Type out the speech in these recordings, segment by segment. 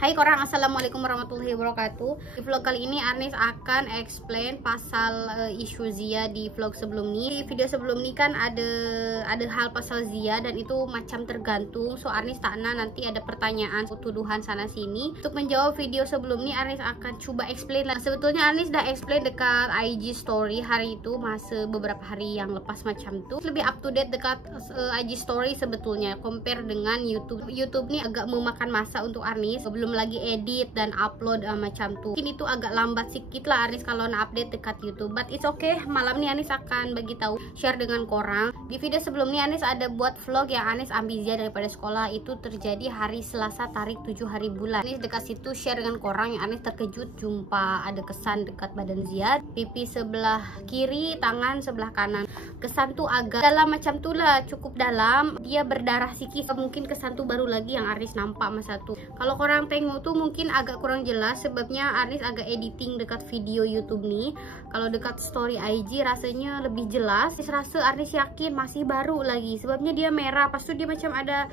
Hai korang, assalamualaikum warahmatullahi wabarakatuh. Di vlog kali ini Arnis akan explain pasal isu Zia di vlog sebelum ini. Di video sebelum ini kan ada hal pasal Zia dan itu macam tergantung. So Arnis takna nanti ada pertanyaan, tuduhan sana sini. Untuk menjawab video sebelum ini Arnis akan coba explain lah. Sebetulnya Arnis dah explain dekat IG story hari itu, masa beberapa hari yang lepas macam tu. Lebih up to date dekat IG story sebetulnya compare dengan YouTube. YouTube ni agak memakan masa untuk Arnis. Belum lagi edit dan upload macam tu. Mungkin itu agak lambat sikit lah Arnis kalau nak update dekat YouTube. But it's okay. Malam ni Arnis akan bagi tahu, share dengan korang. Di video sebelum ni Arnis ada buat vlog yang Arnis ambil Zia daripada sekolah. Itu terjadi hari Selasa tarik 7 hari bulan. Arnis dekat situ share dengan korang yang Arnis terkejut jumpa ada kesan dekat badan Zia. Pipi sebelah kiri, tangan sebelah kanan. Kesan tu agak dalam macam tu lah, cukup dalam. Dia berdarah sikit. Mungkin kesan tu baru lagi yang Arnis nampak masa tu. Kalau korang tengok tu mungkin agak kurang jelas sebabnya Arnis agak editing dekat video YouTube ni. Kalau dekat story IG rasanya lebih jelas. Rasa Arnis yakin masih baru lagi sebabnya dia merah, lepas tu dia macam ada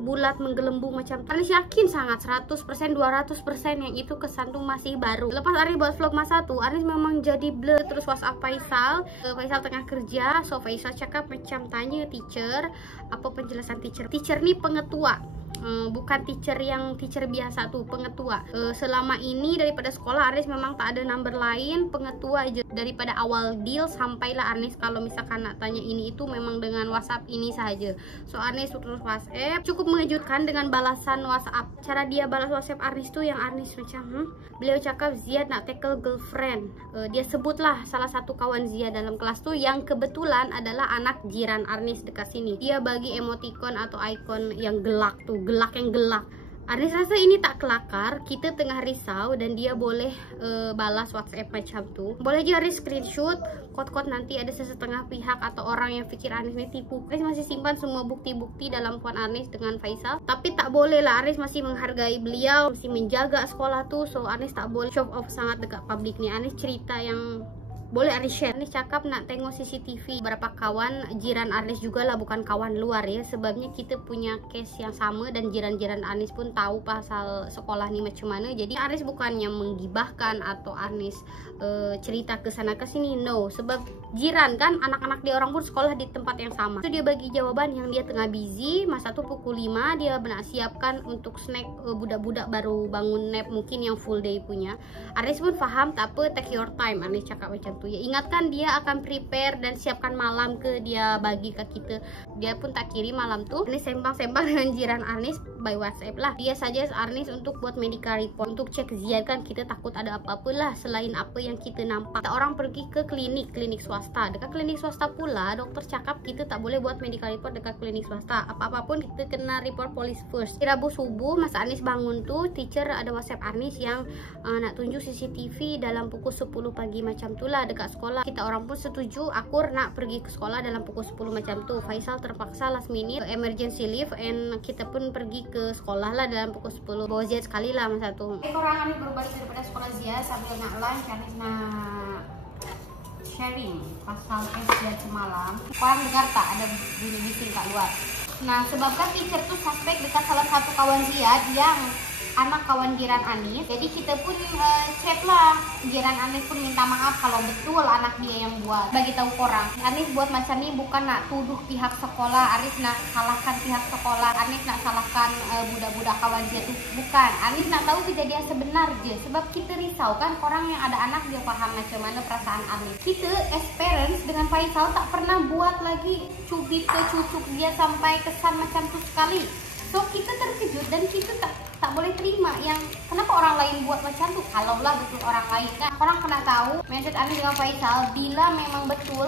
bulat menggelembung macam. Arnis yakin sangat 100%, 200% yang itu kesan tu masih baru. Lepas Arnis buat vlog masa tu, Arnis memang jadi blur terus WhatsApp Faisal. Faisal tengah kerja, so Faisal cakap macam tanya teacher, apa penjelasan teacher. Teacher ni pengetua. Bukan teacher yang teacher biasa tu, pengetua. Selama ini daripada sekolah Arnis memang tak ada number lain, pengetua je. Daripada awal deal sampailah Arnis kalau misalkan nak tanya ini itu memang dengan WhatsApp ini sahaja. So Arnis terus WhatsApp, cukup mengejutkan dengan balasan WhatsApp. Cara dia balas WhatsApp Arnis tu yang Arnis macam beliau cakap Zia nak tackle girlfriend. Dia sebutlah salah satu kawan Zia dalam kelas tu yang kebetulan adalah anak jiran Arnis dekat sini. Dia bagi emoticon atau icon yang gelak tu, gelak yang gelak. Arnis rasa ini tak kelakar, kita tengah risau dan dia boleh balas WhatsApp macam tu. Boleh je Arnis screenshot, kot-kot nanti ada sesetengah pihak atau orang yang fikir Arnis ni tipu. Arnis masih simpan semua bukti-bukti dalam phone Arnis dengan Faisal. Tapi tak boleh lah, Arnis masih menghargai beliau, masih menjaga sekolah tu. So Arnis tak boleh show off sangat dekat publik ni. Arnis cerita yang boleh Arnis share. Arnis cakap nak tengok CCTV berapa kawan jiran Arnis juga lah, bukan kawan luar ya. Sebabnya kita punya case yang sama dan jiran-jiran Arnis pun tahu pasal sekolah ni macam mana. Jadi Arnis bukannya menggibahkan atau Arnis cerita ke sana ke sini, no. Sebab jiran kan, anak-anak dia orang pun sekolah di tempat yang sama. So dia bagi jawaban yang dia tengah busy. Masa tu pukul 5 dia nak siapkan untuk snack budak-budak baru bangun nap, mungkin yang full day punya. Arnis pun faham, tak apa, take your time. Arnis cakap macam tu ya, ingatkan dia akan prepare dan siapkan malam ke dia bagi ke kita. Dia pun tak kirim malam tu. Arnis sembang-sembang dengan jiran Arnis by WhatsApp lah. Dia suggest Arnis untuk buat medical report, untuk cek Zia kan, kita takut ada apa-apa lah selain apa yang kita nampak. Kita orang pergi ke klinik swasta. Dekat klinik swasta pula doktor cakap kita tak boleh buat medical report dekat klinik swasta. Apa-apa pun kita kena report polis first. Di Rabu subuh masa Arnis bangun tu, teacher ada WhatsApp Arnis yang nak tunjuk CCTV dalam pukul 10 pagi macam tu lah dekat sekolah. Kita orang pun setuju Akur nak pergi ke sekolah dalam pukul 10 macam tu. Faisal terpaksa last minute emergency leave and kita pun pergi ke sekolah lah dalam pukul 10. Bawa Zia sekali lah masa tu. Korang Arnis baru balik daripada sekolah Zia sambil nak lunch. Arnis nak sharing pasal Zia semalam. Korang dengar tak ada bunyi bising kat luar? Nah, sebabkan teacher tu suspek dekat salah satu kawan Zia yang anak kawan jiran Arnis. Jadi kita pun chat lah. Jiran Arnis pun minta maaf kalau betul anak dia yang buat. Bagi tahu korang, Arnis buat macam ni bukan nak tuduh pihak sekolah. Arnis nak salahkan pihak sekolah. Arnis nak salahkan budak-budak kawan dia tu. Bukan. Arnis nak tahu kejadian sebenar je. Sebab kita risau kan, orang yang ada anak dia faham macam mana perasaan Arnis. Kita as parents dengan Faisal tak pernah buat lagi cubit ke cucuk dia sampai kesan macam tu sekali. So kita terkejut dan kita tak boleh terima yang kenapa orang lain buat macam tu. Kalaulah betul orang lain kan, orang kena tahu mindset Arnis dengan Faisal. Bila memang betul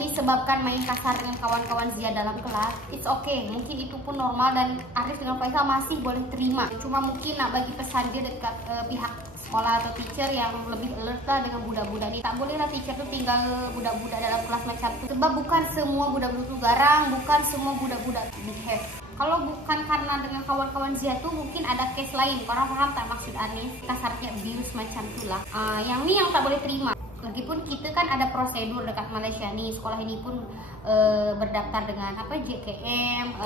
ni sebabkan main kasar dengan kawan-kawan Zia dalam kelas, it's okay, mungkin itu pun normal dan Arnis dengan Faisal masih boleh terima. Cuma mungkin nak bagi pesan dia dekat pihak sekolah atau teacher yang lebih alert lah dengan budak-budak ni. Tak boleh lah teacher tu tinggal budak-budak dalam kelas macam tu. Sebab bukan semua budak-budak tu garang, bukan semua budak-budak behave. Kalau bukan karena dengan kawan-kawan Zia tu mungkin ada case lain. Korang faham tak maksud Arnis? Kasarnya abuse macam tu lah. Yang ni yang tak boleh terima. Meskipun kita kan ada prosedur dekat Malaysia nih, sekolah ini pun berdaftar dengan apa JKM,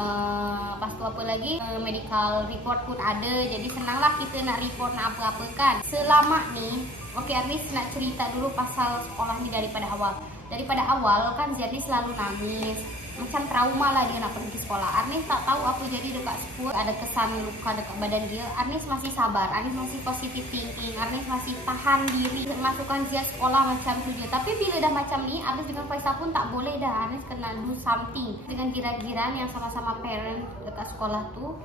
pas tu apa lagi medical report pun ada, jadi senanglah kita nak report nak apa-apa kan. Selama ni, okey Arnis nak cerita dulu pasal sekolah ni daripada awal. Daripada awal kan Ziad ni selalu nangis, macam trauma lah dia nak pergi sekolah. Arnis tak tahu apa jadi dekat sekolah, ada kesan luka dekat badan dia. Arnis masih sabar, Arnis masih positive thinking, Arnis masih tahan diri masukkan Ziad sekolah macam tu je. Tapi bila dah macam ni, Arnis dengan Faisal pun tak boleh dah. Arnis kena do something dengan jiran-jiran yang sama-sama parent dekat sekolah tu.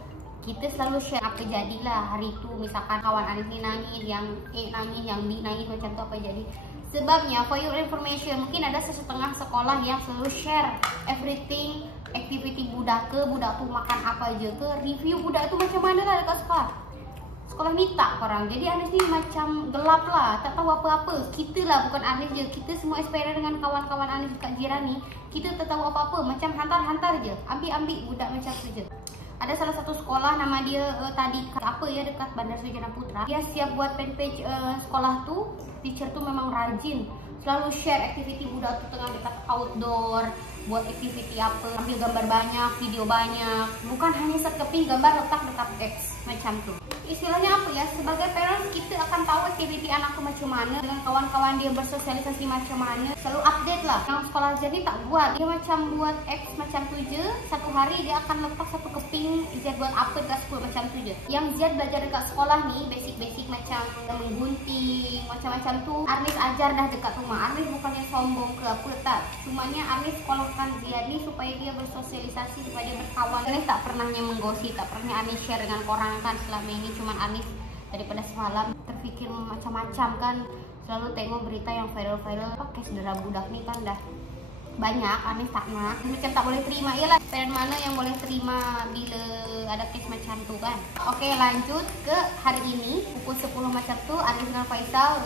Kita selalu share apa jadilah hari tu. Misalkan kawan Arnis ni nangis, yang A nangis, yang B nangis, macam tu apa jadi. Sebabnya, for your information, mungkin ada setengah sekolah yang selalu share everything, aktiviti budak ke, budak tu makan apa je ke, review budak tu macam mana lah dekat sekolah. Sekolah ni tak korang. Jadi Arnis ni macam gelap lah, tak tahu apa-apa. Kita lah, bukan Arnis je, kita semua aspirant dengan kawan-kawan Arnis dekat jiran ni, kita tak tahu apa-apa, macam hantar-hantar je, ambil-ambil budak macam tu je. Ada salah satu sekolah nama dia tadi apa ya, dekat Bandar Sarjana Putra. Dia siap buat fanpage sekolah tu. Teacher tu memang rajin, selalu share aktiviti budak tu tengah dekat outdoor, buat aktiviti apa, ambil gambar banyak, video banyak, bukan hanya sekeping gambar letak dekat X macam tu. Istilahnya apa ya, sebagai parents kita akan tahu aktiviti anak tu macam mana, dengan kawan-kawan dia bersosialisasi macam mana, selalu update lah. Yang sekolah jadi tak buat, dia macam buat X macam tu je, satu hari dia akan letak satu keping Ziad buat apa dekat sekolah macam tu je. Yang Ziad belajar dekat sekolah ni, basic-basic macam menggunting, macam-macam tu, Arnis ajar dah dekat rumah. Arnis bukannya sombong ke apa, tak. Cumanya Arnis sekolahkan Ziad ni supaya dia bersosialisasi, supaya dia berkawan. Arnis tak pernahnya menggosip, tak pernah Arnis share dengan korang kan selama ini. Cuman Arnis daripada semalam terfikir macam-macam kan, selalu tengok berita yang viral-viral pakai saudara budak ni kan dah banyak. Arnis tak nak, macam tak boleh terima. Iyalah, parent mana yang boleh terima bila ada kes macam tu kan. Oke, lanjut ke hari ini pukul 10 macam tu. Arnis dengan Faisal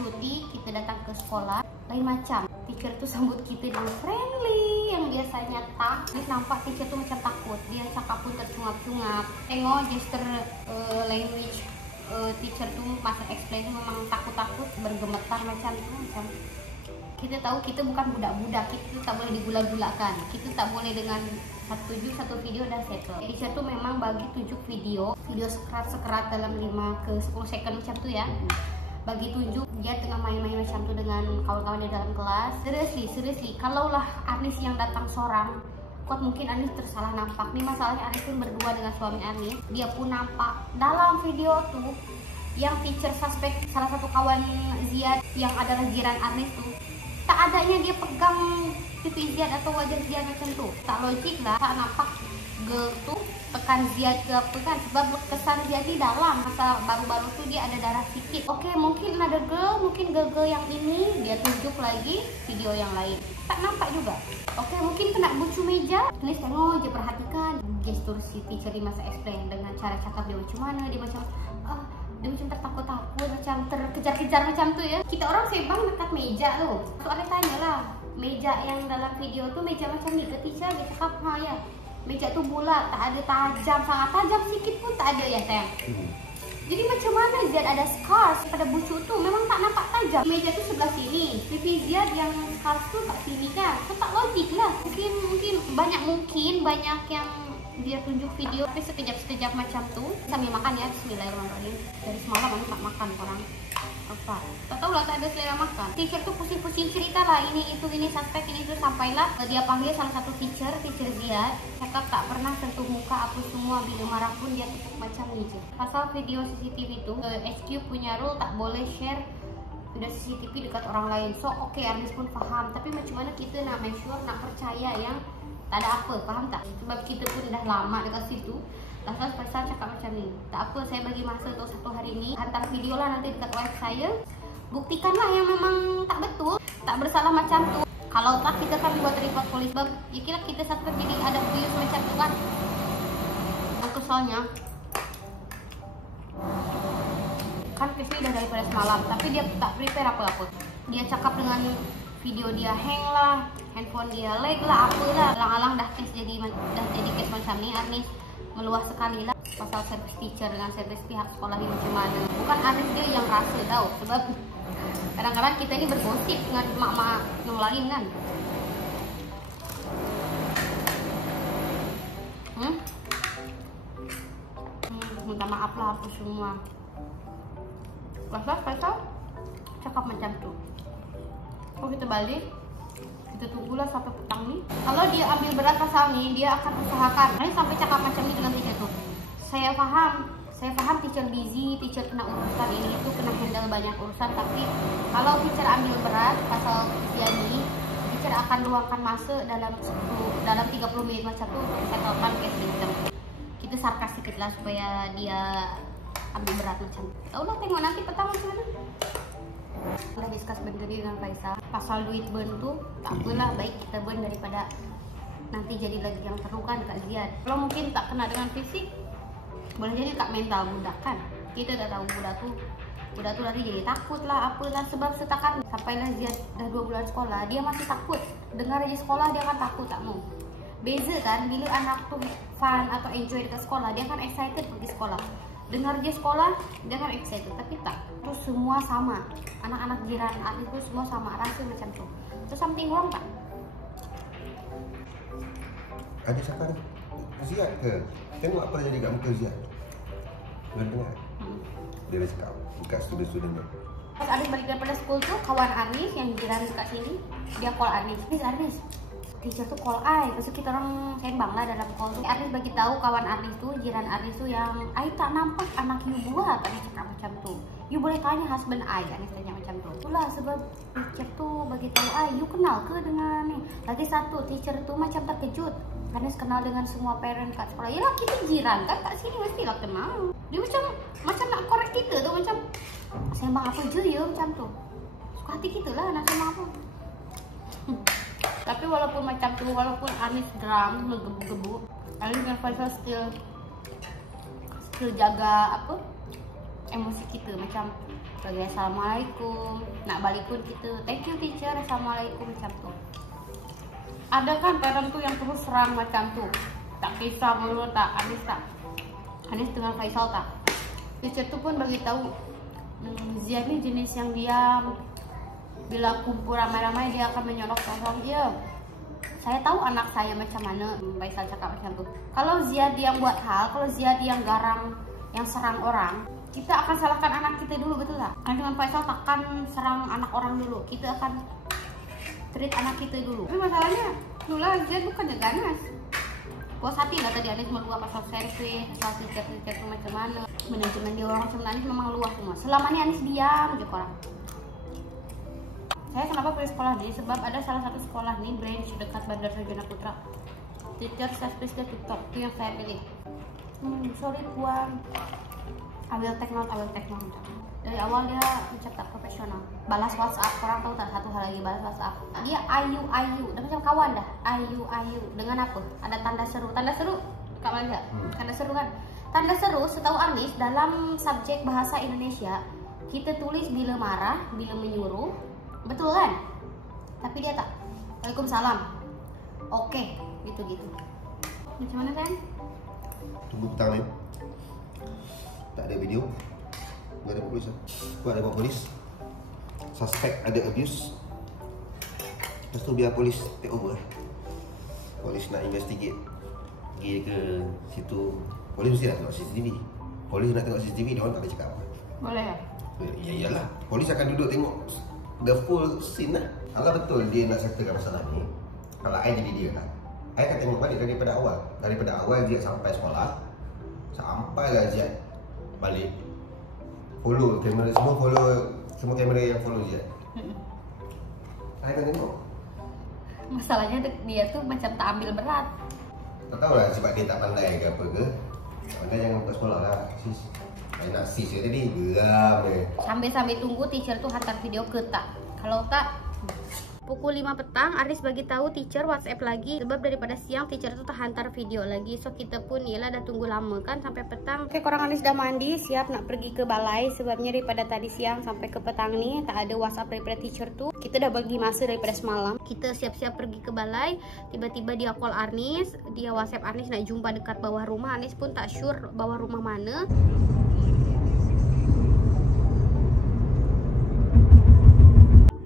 cuti, kita datang ke sekolah. Lain macam, teacher tu sambut kita dengan friendly yang biasanya tak. Arnis nampak teacher tu macam takut, dia cakap pun tercungap-cungap. Tengok gesture language teacher tu masa explain tu memang takut-takut, bergemetar macam tu. Macam kita tahu kita bukan budak-budak, kita tak boleh digula-gulakan, kita tak boleh dengan satu video dah settle. Teacher tu memang bagi tunjuk video sekerat dalam 5 ke 10 second macam tu ya. Bagi tunjuk dia tengah main-main macam tu dengan kawan-kawan dia dalam kelas. Seriously, kalaulah Arnis yang datang seorang, kuat mungkin Arnis tersalah nampak. Nih masalahnya Arnis pun berdua dengan suami Arnis, dia pun nampak dalam video tu yang teacher suspek salah satu kawan Ziad yang adalah jiran Arnis tu, tak adanya dia pegang pipi Ziad atau wajah Ziad macam tu. Tak logik lah, tak nampak girl tu tekan Ziad ke apa kan, sebab kesan Ziad di dalam masa baru-baru tu dia ada darah sikit. Oke, mungkin ada girl, mungkin girl yang ini dia tunjuk lagi video yang lain, tak nampak juga. Oke, mungkin kena bucu meja. Tulis tengok je, perhatikan gestur si teacher di masa explain, dengan cara cakap dia macam mana, dia macam dia macam tertakut-takut, macam terkejar-kejar macam tu ya. Kita orang sebang dekat meja tu. So ada tanya lah, meja yang dalam video tu meja macam ni ke teacher? Dia cakap ya, meja tu bulat, tak ada tajam, sangat tajam sikit pun tak ada ya sayang. Jadi macam mana Ziad ada scars pada bucu tu, memang tak nampak tajam. Meja tu sebelah sini, pipi Ziad yang scars tu kat sini kan. So tak logik lah. Mungkin banyak yang dia tunjuk video tapi sekejap-sekejap macam tu sambil makan ya. Bismillahirrahmanirrahim. Dari semalam aku tak makan orang apa, tak tahu lah, tak ada selera makan. Teacher tu pusing-pusing cerita lah, ini suspek, ini itu, sampailah dia panggil salah satu teacher Ziad. Cakap tak pernah sentuh muka apa semua, bila marah pun dia tutup macam ni je. Pasal video CCTV tu HQ punya rule tak boleh share video CCTV dekat orang lain. So oke, Arnis pun faham, tapi macam mana kita nak make sure, nak percaya yang tak ada apa, faham tak? Sebab kita pun dah lama dekat situ. Lantas Faisal cakap macam ni, tak apa, saya bagi masa untuk 1 hari ni, hantar video lah nanti dekat wife saya, buktikanlah yang memang tak betul, tak bersalah macam tu. Kalau tak, kita kan buat report polis. Sebab ya kira kita satu jadi ada video macam tu kan. Kesalnya kan Krisni dah daripada semalam, tapi dia tak prepare apa-apa. Dia cakap dengan video dia hang lah, handphone dia lag lah, apalah. Alang-alang dah jadi case macam ni. Arnis meluas sekali lah pasal service teacher dengan service pihak sekolah ni macam mana. Bukan Arnis dia yang rasa tau, sebab Kadang-kadang kita ini bergosip dengan emak-emak yang lain kan. Minta maaf lah aku semua. Pasal cakap macam tuh. Kalau kita balik, kita tunggulah sampai petang nih. Kalau dia ambil berat pasal nih, dia akan usahakan. Nah, sampai cakap macam ini dengan teacher tuh. Saya paham teacher busy, teacher kena urusan ini itu, kena handle banyak urusan. Tapi kalau teacher ambil berat pasal usia ini, teacher akan luangkan masa dalam 30 menit macam tuh settlekan case system. Kita sarkas sedikit lah supaya dia ambil berat macam. Taulah tengok nanti petang macam mana. Udah discuss berdiri dengan Faisal. Pasal duit burn tuh tak apalah, baik kita burn daripada nanti jadi lagi yang terluka dekat Ziad. Kalau mungkin tak kena dengan fisik, boleh jadi dekat mental budak kan. Kita tak tahu budak tuh lari jadi takut lah apalah, sebab setakat sampailah Ziad dah 2 bulan sekolah, dia masih takut. Dengar aja sekolah dia kan takut, tak mau. Beza kan bila anak tuh fun atau enjoy dekat sekolah, dia kan excited pergi sekolah. Dengar dia sekolah, dia kan excited. Tapi tak, terus semua sama. Anak-anak jiran Arif itu semua sama, rasa macam tu. Terus something wrong tak? Ada cakap ni, Ziad ke? Tengok apa yang jadi kat muka Ziad. Boleh dengar? Dia dah cakap dekat student-student dia. Pas Arif balik daripada school tu, kawan Arif yang jiran dekat sini, dia call Arif. Arif, teacher tu call I. Lepas tu kita orang sembang lah dalam call tu. Arif bagi tahu kawan Arif tu, jiran Arif tu yang I tak nampak anak you buat. Arif cakap macam tu. You boleh tanya husband I. Arif tanya macam tu. Itulah sebab teacher tu bagi tahu I, you kenal ke dengan ni? Lagi satu, teacher tu macam terkejut. Karena kenal dengan semua parent kat sekolah. Yalah kita jiran kan kat sini, mestilah kenal. Dia macam nak korek kita tu, macam sembang apa je ya macam tu. Suka hati kita lah nak sembang apa. Tapi walaupun macam tu, walaupun Anis drum menggebu-gebu, Anis dengan Faisal still jaga apa emosi kita, macam bagi assalamualaikum, nak balik pun kita thank you teacher, assalamualaikum macam tu. Ada kan parent tu yang terus serang macam tu, tak kisah mulu tak, Anis dengan Faisal tak. Teacher tu pun bagi tahu Ziad ni jenis yang diam. Bila kumpul ramai-ramai dia akan menyolok orang dia. Saya tahu anak saya macam mana. Faisal cakap macam tu. Kalau Ziad yang buat hal, kalau Ziad yang garang, yang serang orang, kita akan salahkan anak kita dulu, betul tak? Karena dengan Faisal takkan serang anak orang dulu. Kita akan treat anak kita dulu. Tapi masalahnya, itulah Ziad bukannya ganas. Puas hati lah tadi Anis meluah pasal servis, pasal teacher tu macam mana. Manajemen dia orang macam Anis memang luah semua. Selama ni Anis diam je orang. Saya kenapa pilih sekolah ni? Sebab ada salah satu sekolah ni branch dekat Bandar Sarjana Putra. Teacher service dia tutup, itu yang saya pilih. Sorry puan, I will take note. Dari awal dia macam tak profesional. Balas WhatsApp, orang tahu tak satu hal lagi, balas WhatsApp. Dia ayu, dah macam kawan dah. Ayu. Dengan apa? Ada tanda seru. Tanda seru, Kak Malia. Tanda seru kan? Tanda seru setahu Anis dalam subjek bahasa Indonesia kita tulis bila marah, bila menyuruh. Betul kan? Tapi dia tak. Waalaikumsalam. Oke, gitu. Macam mana kan? Tunggu petang ni. Tak ada video. Gak ada polis lah. Gak ada polis. Suspect ada abuse. Lepas tu biar polis take over. Polis nak investigate. Pergi ke situ. Polis mesti nak tengok CCTV. Polis nak tengok CCTV, dia orang tak ada cakap apa. Boleh ya? Ya iyalah. Polis akan duduk tengok the full scene lah. Kalau betul dia nak settlekan masalah ni, kalau I jadi dia kan, I akan tengok balik daripada awal. Daripada awal Ziad sampai sekolah, sampailah Ziad balik. Follow kamera, semua kamera yang follow Ziad. I akan tengok. Masalahnya dia tuh macam tak ambil berat. Tak tahulah sebab dia tak pandai ke apa ke. Pandai jangan buka sekolah lah. Sis, I nak sis je tadi, geram dia. Sambil tunggu teacher tuh hantar video ke tak. Kalau tak, pukul 5 petang Aris bagi tahu teacher WhatsApp lagi. Sebab daripada siang teacher tuh tak hantar video lagi. So kita pun ialah dah tunggu lama kan sampai petang. Oke, korang Aris dah mandi, siap nak pergi ke balai. Sebabnya daripada tadi siang sampai ke petang nih tak ada WhatsApp daripada teacher tuh. Kita dah bagi masa daripada semalam. Kita siap-siap pergi ke balai. Tiba-tiba dia call Anis, dia WhatsApp Anis nak jumpa dekat bawah rumah. Anis pun tak sure bawah rumah mana.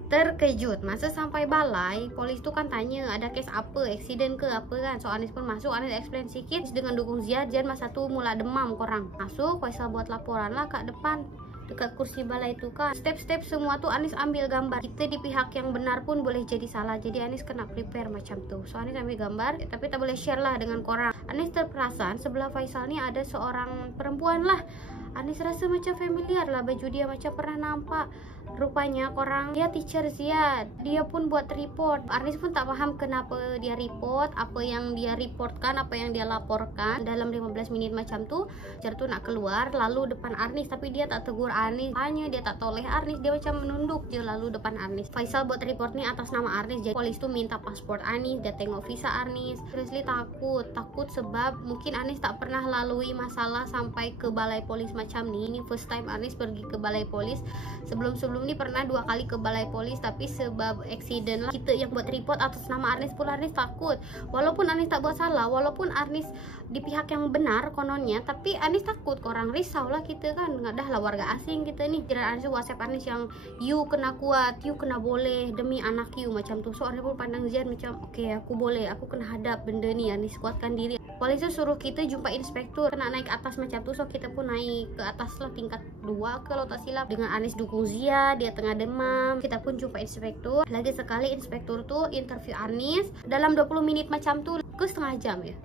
Terkejut, masa sampai balai, polis tuh kan tanya ada case apa, eksiden ke apa kan. So Anis pun masuk, Anis explain sedikit dengan dukung Ziad. Ziad masa tuh mula demam korang. Masuk, Faisal buat laporan lah kat depan, dekat kursi balai itu kan. Step-step semua tuh Anis ambil gambar. Kita di pihak yang benar pun boleh jadi salah. Jadi Anis kena prepare macam tuh. So Anis ambil gambar, tapi tak boleh share lah dengan korang. Anis terperasan sebelah Faisal ni ada seorang perempuan lah. Anis rasa macam familiar lah baju dia, macam pernah nampak. Rupanya korang dia teacher Ziad. Dia pun buat report. Anis pun tak faham kenapa dia report, apa yang dia reportkan, apa yang dia laporkan. Dalam 15 minit macam tu, teacher tu nak keluar lalu depan Anis, tapi dia tak tegur Anis. Hanya dia tak toleh Anis, dia macam menunduk je lalu depan Anis. Faisal buat report ni atas nama Anis. Jadi polis tu minta pasport Anis, dia tengok visa Anis. Seriously takut sebab mungkin Anis tak pernah lalui masalah sampai ke balai polis macam ni. Ini first time Anis pergi ke balai polis. Sebelum ni pernah 2 kali ke balai polis, tapi sebab accident lah kita yang buat report atas nama Anis pula. Anis takut walaupun Anis tak buat salah, walaupun Anis di pihak yang benar kononnya, tapi Anis takut korang risau lah kita kan. Dah lah warga asing kita ni. Jiran Anis WhatsApp Anis yang you kena kuat, you kena boleh demi anak you macam tu. So Anis pun pandang Ziad macam okay, aku boleh, aku kena hadap benda ni. Anis kuatkan diri. Polis tu suruh kita jumpa inspektur, kena naik ke atas macam tu. So kita pun naik ke atas lah, tingkat 2 kalau tak silap. Dengan Anis dukung Ziad, dia tengah demam. Kita pun jumpa inspektur. Lagi sekali inspektur tu interview Anis dalam 20 minit macam tu ke setengah jam ya.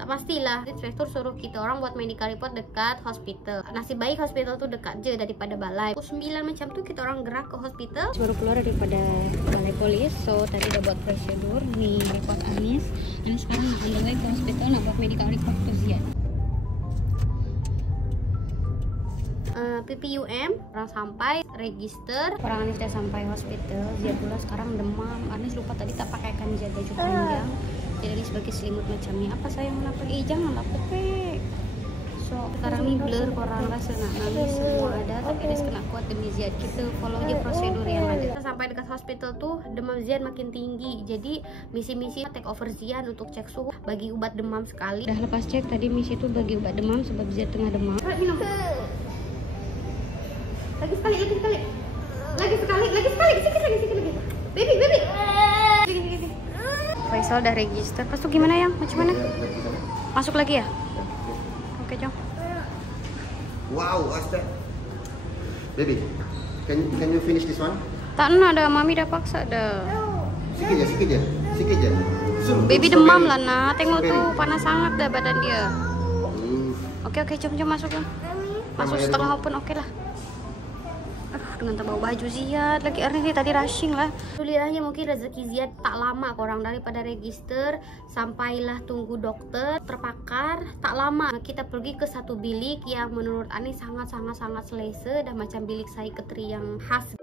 Tak pastilah. Inspektur suruh kita orang buat medical report dekat hospital. Nasib baik hospital tu dekat je daripada balai. Pukul 9 macam tu kita orang gerak ke hospital. Baru keluar daripada balai polis. So tadi dah buat prosedur. Ni report Anis. Anis sekarang nak on the way ke hospital nak buat medical report tu Ziad. PPUM orang sampai register, orang Anis dah sampai hospital. Ziad pula sekarang demam. Anis lupa tadi tak pakaikan Ziad baju panjang, jadi Anis bagi selimut macam ni. Apa sayang nak pergi? Janganlah pepek. So sekarang ni blur, korang rasa nak nangis semua ada, tapi Anis kena kuat demi Ziad. Kita follow je prosedur yang ada. Kita sampai dekat hospital tu, demam Ziad makin tinggi. Jadi misi take over Ziad untuk cek suhu, bagi ubat demam sekali. Dah lepas cek tadi misi tu bagi ubat demam sebab Ziad tengah demam. Minum. Lagi sekali. Sikit lagi. Baby. Sini. Faisal dah register. Lepas tu gimana yang? Macam mana? Masuk lagi ya? Oke, jom. Wow, what's that? Baby, can you finish this one? Tak nak dah, mami dah paksa dah. Sikit je. Baby demam lah nak. Tengok tu panas sangat dah badan dia. Oke, jom masuk kan. Masuk setengah open, oke lah. Dengan tak bawa baju Ziad lagi. Anis ni tadi rushing lah. Alhamdulillahnya mungkin rezeki Ziad tak lama korang. Daripada register sampailah tunggu dokter terpakar, tak lama kita pergi ke satu bilik yang menurut Anis sangat selesa. Dah macam bilik psikiatri yang khas.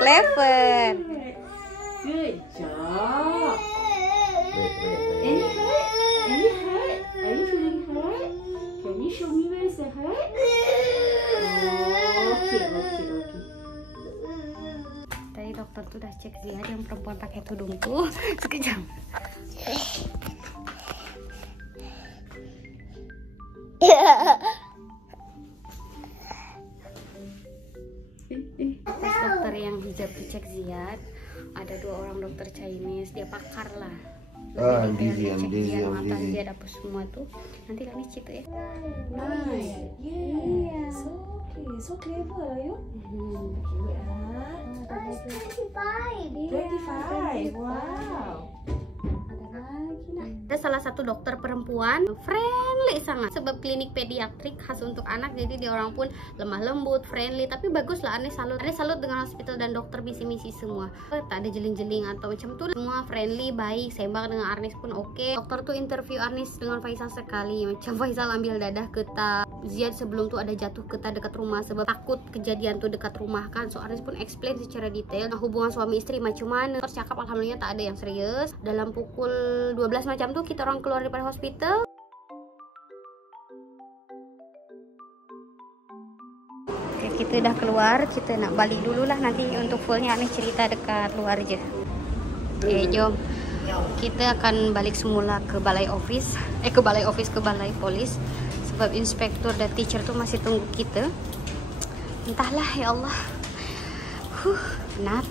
Clever. Good job. Wait. Any hurt? Are you feeling hurt? Can you show me where is the hurt? Okay. Tadi dokter tuh udah cek Ziad yang perempuan pakai tudung tuh. Sekejap. Dokter yang hijab tuh cek Ziad. Ada 2 orang dokter Chinese, dia pakar lah. Dia mata Ziad apa semua tuh. Nanti kami cerita ya. Nice. Yes. Okay. So clever lah you. 25. Wow. Ada salah satu dokter perempuan friendly sangat, sebab klinik pediatrik khas untuk anak, jadi dia orang pun lemah lembut, friendly, tapi bagus lah. Anis salut dengan hospital dan dokter misi semua. Tak ada jeling-jeling atau macam tu, semua friendly, baik, sembang dengan Anis pun oke. Dokter tuh interview Anis dengan Faisal sekali, macam Faisal ambil dadah getah. Ziad sebelum tuh ada jatuh getah dekat rumah sebab takut kejadian tuh dekat rumah kan. So Anis pun explain secara detail hubungan suami istri macam mana. Terus cakap alhamdulillah tak ada yang serius. Dalam pukul 12 macam tuh kita orang keluar daripada hospital. Oke, kita udah keluar, kita nak balik dulu lah, nanti untuk fullnya Anis cerita dekat luar aja. Oke, jom. Kita akan balik semula ke balai office, ke balai polis, sebab inspektur dan teacher tuh masih tunggu kita. Entahlah, ya Allah. Penat.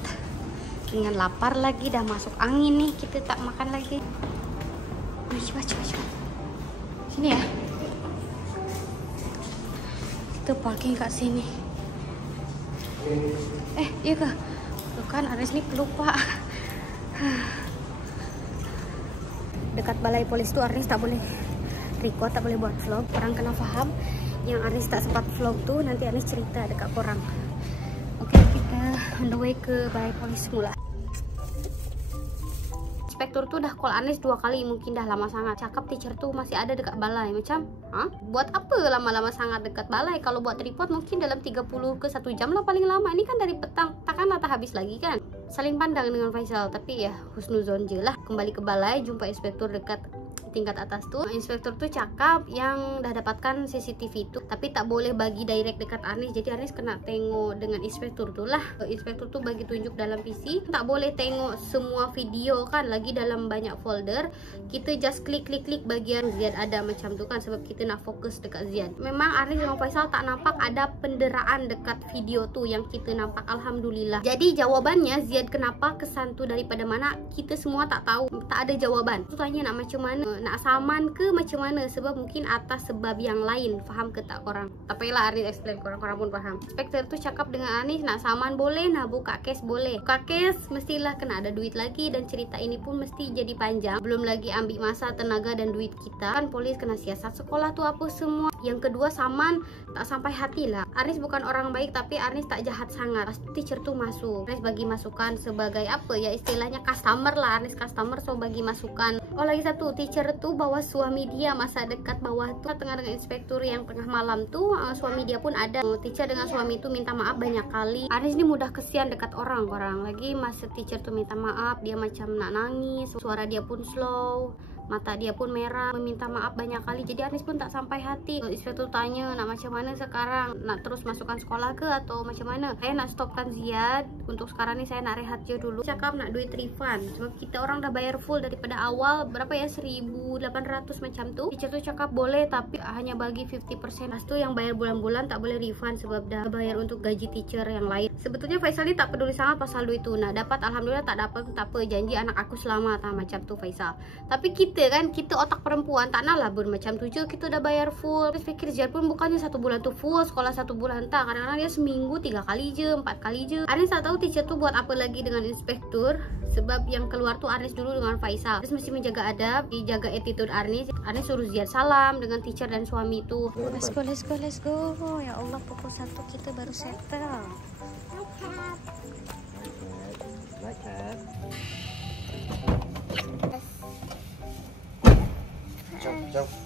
Dengan lapar lagi, dah masuk angin nih, kita tak makan lagi. Coba. Sini ya. Kita parking kat sini. Iya kah? Bukan, Aris nih pelupa. Dekat balai polis tuh Aris tak boleh record, tak boleh buat vlog. Orang kena faham. Yang Aris tak sempat vlog tuh nanti Aris cerita dekat korang. Oke, kita on the way ke balai polis semula. Inspektur tuh dah call Anis 2 kali, mungkin dah lama sangat. Cakap teacher tuh masih ada dekat balai. Macam, buat apa lama-lama sangat dekat balai? Kalau buat report mungkin dalam 30 ke 1 jam lah paling lama. Ini kan dari petang, takkan tak habis lagi kan? Saling pandang dengan Faisal, tapi ya husnuzon je lah. Kembali ke balai, jumpa inspektur dekat tingkat atas tuh. Inspektur tuh cakap yang dah dapatkan CCTV itu, tapi tak boleh bagi direct dekat Anis. Jadi Anis kena tengok dengan inspektur tuh lah. Inspektur tuh bagi tunjuk dalam PC, tak boleh tengok semua video kan, lagi dalam banyak folder. Kita just klik bagian Ziad ada macam tu kan, sebab kita nak fokus dekat Ziad. Memang Anis dengan Faisal tak nampak ada penderaan dekat video tu yang kita nampak, alhamdulillah. Jadi jawabannya Ziad kenapa kesan tu daripada mana, kita semua tak tahu, tak ada jawaban. Tu tanya nak macam mana, nak saman ke macam mana, sebab mungkin atas sebab yang lain. Faham ke tak korang? Tak payahlah Anis explain, korang pun faham. Inspektor tu cakap dengan Anis, nak saman boleh, nak buka kes boleh. Buka kes mestilah kena ada duit lagi, dan cerita ini pun mesti jadi panjang. Belum lagi ambil masa, tenaga dan duit kita. Kan polis kena siasat sekolah tu apa semua. Yang kedua saman tak sampai hati lah. Anis bukan orang baik, tapi Anis tak jahat sangat. Pas teacher tu masuk, Anis bagi masukan sebagai apa ya, istilahnya customer lah. Anis customer, so bagi masukan. Oh lagi satu, teacher tu bawa suami dia masa dekat bawah tu, tengah dengan inspektur yang tengah malam tu, suami dia pun ada. Teacher dengan suami tu minta maaf banyak kali. Anis ni mudah kesian dekat orang lagi. Masa teacher tu minta maaf, dia macam nak nangis, suara dia pun slow, mata dia pun merah, meminta maaf banyak kali. Jadi Anis pun tak sampai hati. Inspektur tanya nak macam mana sekarang, nak terus masukkan sekolah ke atau macam mana. Saya nak stopkan Ziad untuk sekarang ni, saya nak rehat je dulu. Cakap nak duit refund, sebab kita orang dah bayar full daripada awal. Berapa ya, 1.800 macam tu. Teacher tu cakap boleh, tapi hanya bagi 50%. Lepas tu yang bayar bulan-bulan tak boleh refund, sebab dah bayar untuk gaji teacher yang lain. Sebetulnya Faisal ni tak peduli sangat pasal duit tu. Nak dapat alhamdulillah, tak dapat tak apa, janji anak aku selamat macam tu Faisal. Tapi kita otak perempuan tak nak lah macam tu je. Kita dah bayar full. Terus fikir Ziad pun bukannya 1 bulan tu full sekolah, 1 bulan tak. Kadang-kadang dia seminggu 3 kali je, 4 kali je. Anis tak tahu teacher tu buat apa lagi dengan inspektur, sebab yang keluar tu Anis dulu dengan Faisal. Terus mesti menjaga adab, dijaga attitude Anis. Anis suruh Ziad salam dengan teacher dan suami tu. Let's go. Ya Allah, pukul 1 kita baru settle.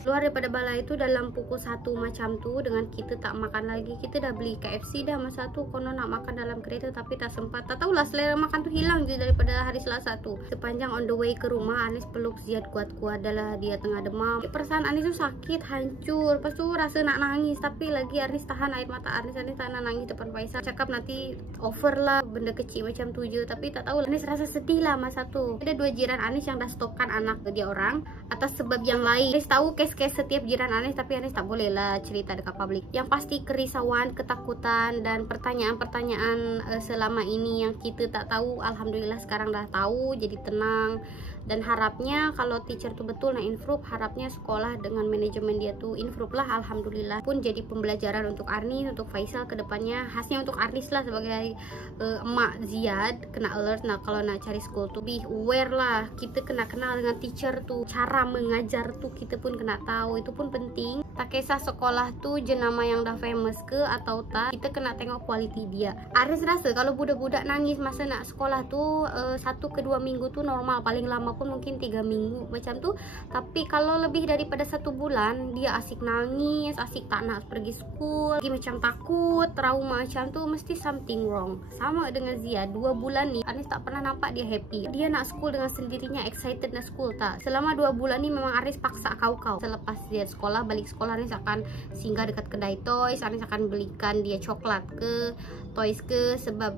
Keluar daripada balai itu dalam pukul 1 macam tu, dengan kita tak makan lagi. Kita dah beli KFC dah masa tu, konon nak makan dalam kereta tapi tak sempat. Tak tahulah, selera makan tu hilang je daripada hari Selasa tu. Sepanjang on the way ke rumah, Anis peluk Ziad kuat-kuat. Adalah dia tengah demam. Perasaan Anis tu sakit, hancur. Lepas tu rasa nak nangis, tapi lagi Anis tahan air mata Anis. Anis tak nak nangis depan Faisal. Cakap nanti over lah, benda kecil macam tu je. Tapi tak tahu, Anis rasa sedih lah masa tu. Ada 2 jiran Anis yang dah stopkan anak dia orang atas sebab yang lain. Anis tahu kes-kes setiap jiran Anis, tapi Anis tak boleh lah cerita dekat publik. Yang pasti kerisauan, ketakutan dan pertanyaan-pertanyaan selama ini yang kita tak tahu, alhamdulillah sekarang dah tahu, jadi tenang. Dan harapnya kalau teacher tu betul nak improve, harapnya sekolah dengan manajemen dia tu improve lah, alhamdulillah. Pun jadi pembelajaran untuk Arnis, untuk Faisal ke depannya. Khasnya untuk Arnis lah sebagai emak Ziad, kena alert. Nah kalau nak cari school tu be aware lah. Kita kena kenal dengan teacher tu, cara mengajar tu kita pun kena tahu, itu pun penting. Tak kisah sekolah tu jenama yang dah famous ke atau tak, kita kena tengok kualiti dia. Arnis rasa kalau budak-budak nangis masa nak sekolah tu 1 ke 2 minggu tu normal, paling lama pun mungkin 3 minggu macam tu. Tapi kalau lebih daripada 1 bulan, dia asik nangis, asik tak nak pergi school, lagi macam takut, trauma macam tu, mesti something wrong. Sama dengan Ziad, 2 bulan ni Arnis tak pernah nampak dia happy. Dia nak school dengan sendirinya, excited nak school tak. Selama 2 bulan ni memang Arnis paksa kau-kau. Selepas Ziad sekolah, balik sekolah, Arnis akan singgah dekat kedai toys, Arnis akan belikan dia coklat ke, toys ke, sebab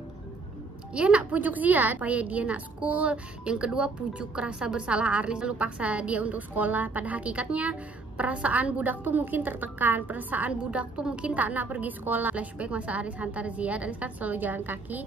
ya nak pujuk Ziad supaya dia nak school, yang kedua pujuk rasa bersalah Arnis lalu paksa dia untuk sekolah. Pada hakikatnya perasaan budak tuh mungkin tertekan, perasaan budak tuh mungkin tak nak pergi sekolah. Flashback masa Arnis hantar Ziad, Arnis kan selalu jalan kaki.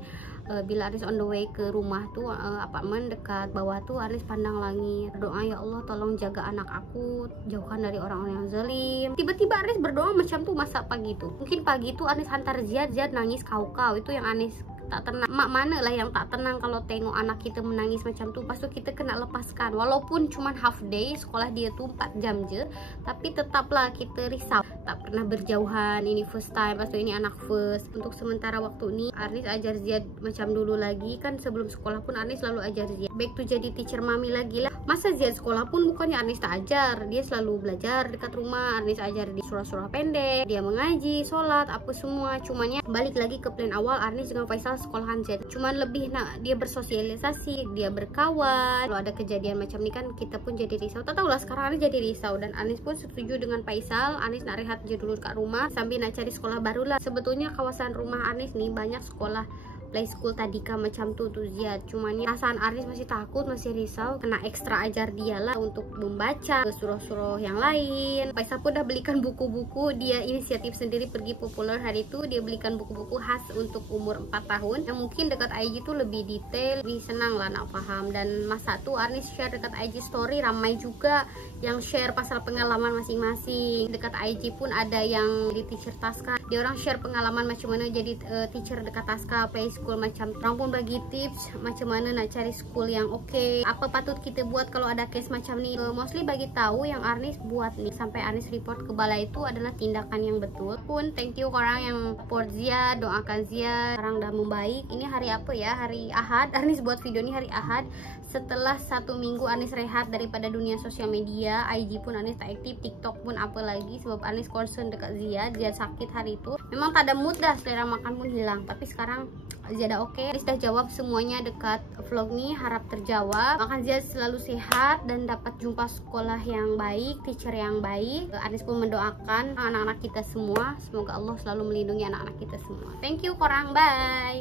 Bila Arnis on the way ke rumah tuh, apartemen dekat bawah tuh, Arnis pandang langit, berdoa, ya Allah tolong jaga anak aku, jauhkan dari orang-orang yang zalim. Tiba-tiba Arnis berdoa macam tuh masa pagi tuh. Mungkin pagi tuh Arnis hantar Ziad nangis kau-kau, itu yang Arnis tak tenang. Mak mana lah yang tak tenang kalau tengok anak kita menangis macam tuh. Pas tuh kita kena lepaskan, walaupun cuman half day, sekolah dia tuh 4 jam je, tapi tetaplah kita risau. Tak pernah berjauhan, ini first time, pas tuh ini anak first. Untuk sementara waktu ini Arnis ajar Ziad macam dulu lagi. Kan sebelum sekolah pun Arnis selalu ajar Ziad, back to jadi teacher mami lagi lah. Masa Ziad sekolah pun bukannya Arnis tak ajar, dia selalu belajar dekat rumah. Arnis ajar di surah-surah pendek, dia mengaji, sholat, apa semua. Cumanya balik lagi ke plan awal, Arnis dengan Faisal sekolahan Ziad, cuman lebih nak dia bersosialisasi, dia berkawan. Kalau ada kejadian macam ni kan kita pun jadi risau. Tak tahulah sekarang Arnis jadi risau, dan Arnis pun setuju dengan Faisal. Arnis nak rehat je dulu kat rumah sambil nak cari sekolah baru lah. Sebetulnya kawasan rumah Arnis ni banyak sekolah play school tadika macam tuh Ziad. Cuman perasaan Arnis masih takut, masih risau, kena ekstra ajar dia lah untuk membaca surah-surah yang lain. Faisal pun dah belikan buku-buku, dia inisiatif sendiri pergi Popular hari itu, dia belikan buku-buku khas untuk umur 4 tahun yang mungkin dekat IG tuh lebih detail, lebih senang lah nak paham. Dan masa tuh Arnis share dekat IG story, ramai juga yang share pasal pengalaman masing-masing. Dekat IG pun ada yang jadi teacher Taska, dia orang share pengalaman macam mana jadi teacher dekat Taska play school. Macam orang pun bagi tips macam mana nak cari school yang oke, apa patut kita buat kalau ada case macam ni. Mostly bagi tahu yang Arnis buat nih sampai Arnis report ke balai itu adalah tindakan yang betul. Pun thank you korang yang support Ziad, doakan Ziad sekarang dah membaik. Ini hari apa ya, hari Ahad. Arnis buat video ini hari Ahad setelah 1 minggu Arnis rehat daripada dunia sosial media. IG pun Arnis tak aktif, TikTok pun apa lagi, sebab Arnis concern dekat Ziad sakit hari itu. Memang tak ada mood dah, selera makan pun hilang. Tapi sekarang Ziad dah oke. Arnis dah jawab semuanya dekat vlog ni, harap terjawab. Makan Ziad selalu sehat dan dapat jumpa sekolah yang baik, teacher yang baik. Arnis pun mendoakan anak-anak kita semua, semoga Allah selalu melindungi anak-anak kita semua. Thank you korang, bye.